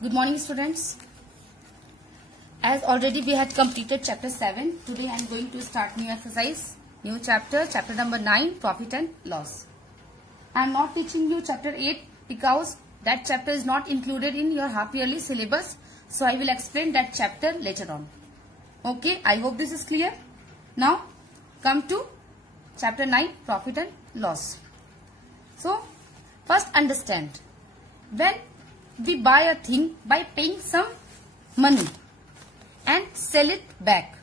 Good morning, students. As already we had completed chapter 7, today I am going to start new exercise, new chapter number 9, profit and loss. I am not teaching you chapter 8 because that chapter is not included in your half yearly syllabus. So I will explain that chapter later on. Okay, I hope this is clear. Now come to chapter 9, profit and loss. So first understand, when we buy a thing by paying some money and sell it back,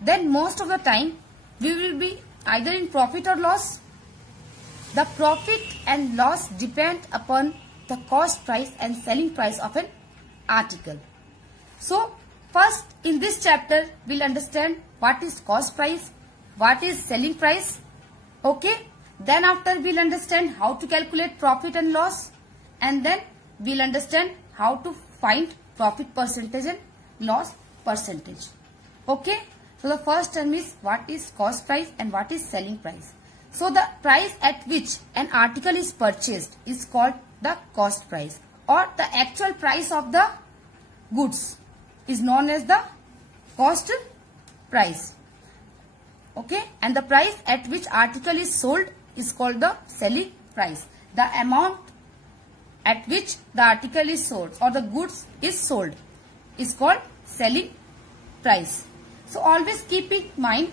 then most of the time we will be either in profit or loss. The profit and loss depend upon the cost price and selling price of an article. So first in this chapter we'll understand what is cost price, what is selling price. Okay, then after we'll understand how to calculate profit and loss, and then we'll understand how to find profit percentage and loss percentage. Okay, so the first term is what is cost price and what is selling price. So the price at which an article is purchased is called the cost price, or the actual price of the goods is known as the cost price. Okay, and the price at which article is sold is called the selling price. The amount at which the article is sold or the goods is sold is called selling price. So always keep in mind,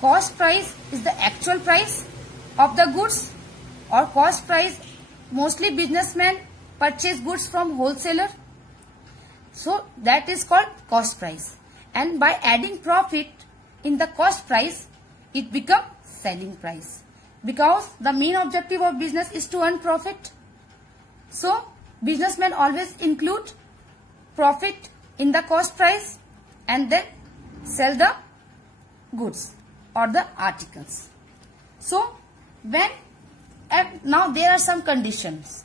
cost price is the actual price of the goods, or cost price, mostly businessmen purchase goods from wholesaler. So that is called cost price. And by adding profit in the cost price, it becomes selling price. Because the main objective of business is to earn profit. So businessmen always include profit in the cost price and then sell the goods or the articles. So now there are some conditions.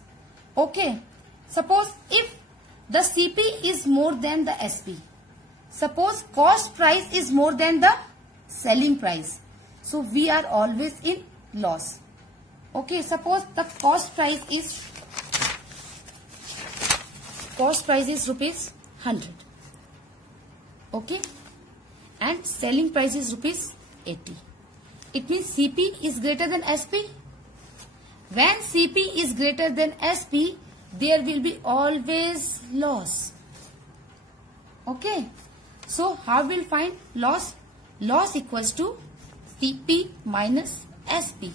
Okay, suppose if the CP is more than the SP, suppose cost price is more than the selling price, so we are always in loss. Okay, suppose the cost price is rupees 100. Okay, and selling price is rupees 80. It means CP is greater than SP. When CP is greater than SP, there will be always loss. Okay, so how will find loss? Loss equals to CP minus SP.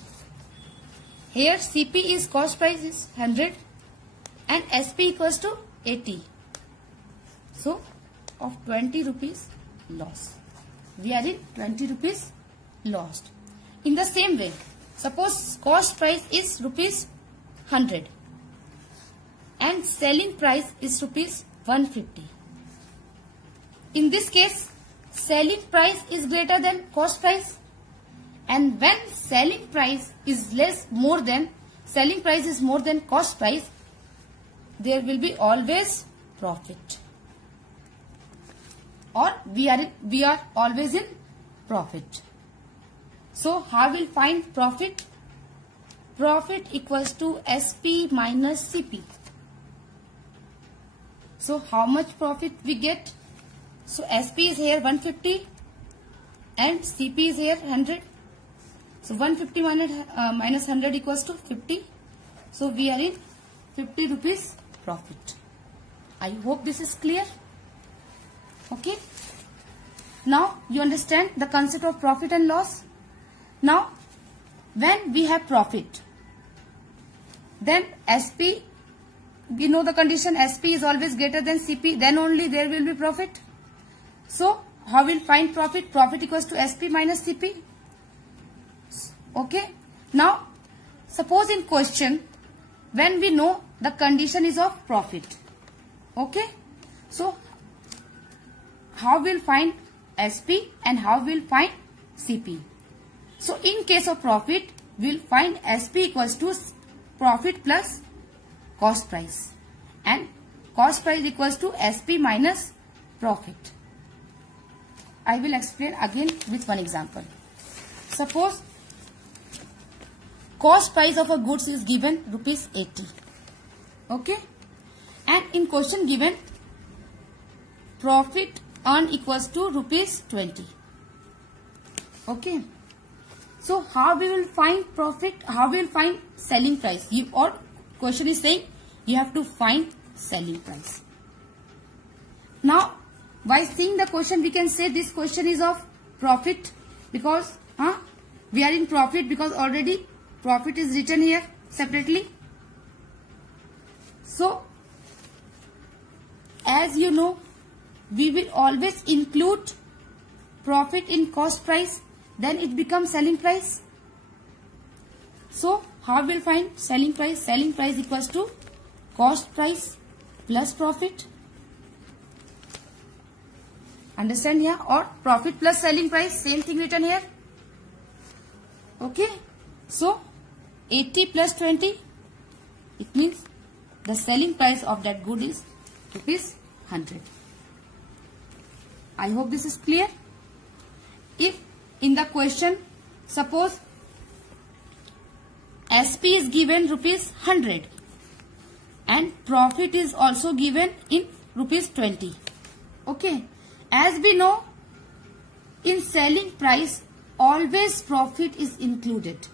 Here CP is cost price is 100 and SP equals to 80. So of 20 rupees loss. We are in 20 rupees lost. In the same way, suppose cost price is rupees 100 and selling price is rupees 150. In this case, selling price is greater than cost price, and when selling price is more than cost price, there will be always profit, or we are always in profit. So how will find profit? Profit equals to SP minus CP. So how much profit we get? So SP is here 150 and CP is here 100. So 150 minus 100 equals to 50. So we are in 50 rupees profit. I hope this is clear. Okay. Now you understand the concept of profit and loss. Now when we have profit, then SP, we know the condition, SP is always greater than CP, then only there will be profit. So how will find profit? Profit equals to SP minus CP. Okay. Now suppose in question, when we know the condition is of profit. Okay. So how will find SP and how will find CP? So in case of profit, we will find SP equals to profit plus cost price, and cost price equals to SP minus profit. I will explain again with one example. Suppose cost price of a goods is given rupees 80. Okay, and in question given profit earned equals to rupees 20. Okay. So how we will find profit? How we will find selling price? Or question is saying you have to find selling price. Now, by seeing the question, we can say this question is of profit because we are in profit because already profit is written here separately. So, as you know, we will always include profit in cost price, then it becomes selling price. So, how we will find selling price? Selling price equals to cost price plus profit. Understand here? Or profit plus selling price, same thing written here. Okay. So, 80 plus 20, it means the selling price of that good is rupees 100. I hope this is clear. If in the question, suppose SP is given rupees 100 and profit is also given in rupees 20. Okay. As we know, in selling price, always profit is included.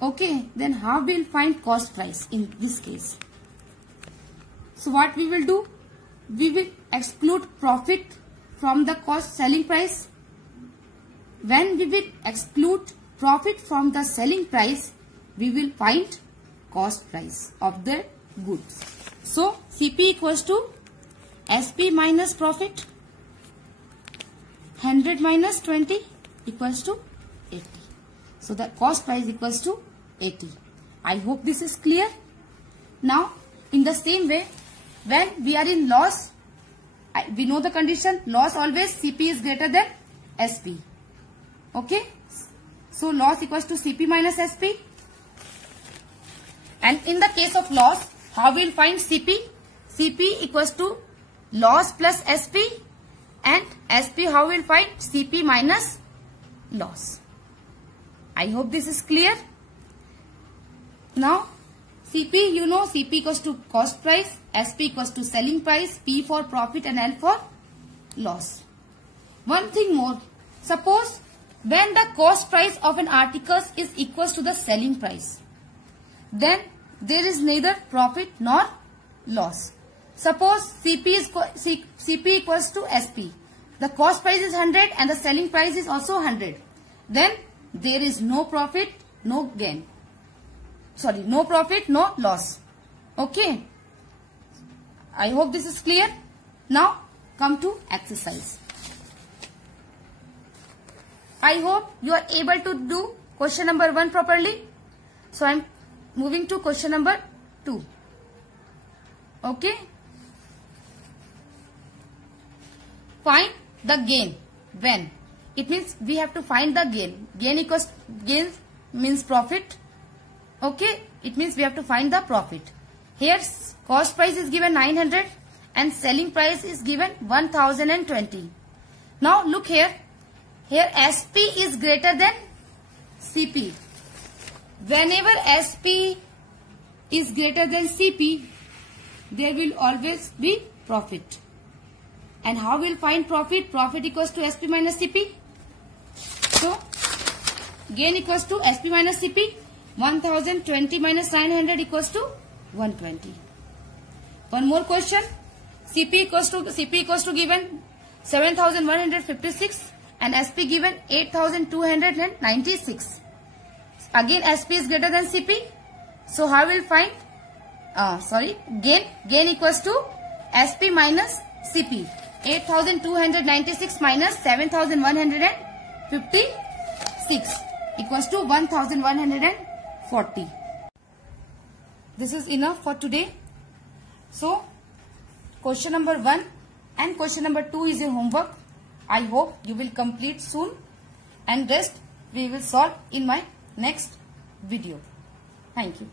Okay, then how we will find cost price in this case? So what we will do? We will exclude profit from the cost selling price. When we will exclude profit from the selling price, we will find cost price of the goods. So CP equals to SP minus profit, 100 minus 20 equals to 80. So the cost price equals to 80. I hope this is clear. Now, in the same way, when we are in loss, we know the condition, loss always CP is greater than SP. Okay. So loss equals to CP minus SP. And in the case of loss, how we will find CP? CP equals to loss plus SP, and SP how we will find? CP minus loss. I hope this is clear. Now CP, you know, CP equals to cost price, SP equals to selling price, P for profit and L for loss. One thing more, suppose when the cost price of an article is equals to the selling price, then there is neither profit nor loss. Suppose CP equals to SP. The cost price is 100 and the selling price is also 100. Then there is no profit, no gain. Sorry, no profit, no loss. Okay. I hope this is clear. Now come to exercise. I hope you are able to do question number 1 properly. So I am moving to question number 2. Okay. Find the gain. When? It means we have to find the gain. Gain means profit. Okay. It means we have to find the profit. Here cost price is given 900 and selling price is given 1020. Now look here. Here SP is greater than CP. Whenever SP is greater than CP, there will always be profit. And how we will find profit? Profit equals to SP minus CP. So, gain equals to SP minus CP. 1020 minus 900 equals to 120. One more question. CP equals to given 7156 and SP given 8296. Again SP is greater than CP. So how will find gain equals to SP minus CP. 8296 minus 7156 equals to 1140. This is enough for today. So question number 1 and question number 2 is your homework. I hope you will complete soon, and rest we will solve in my next video. Thank you.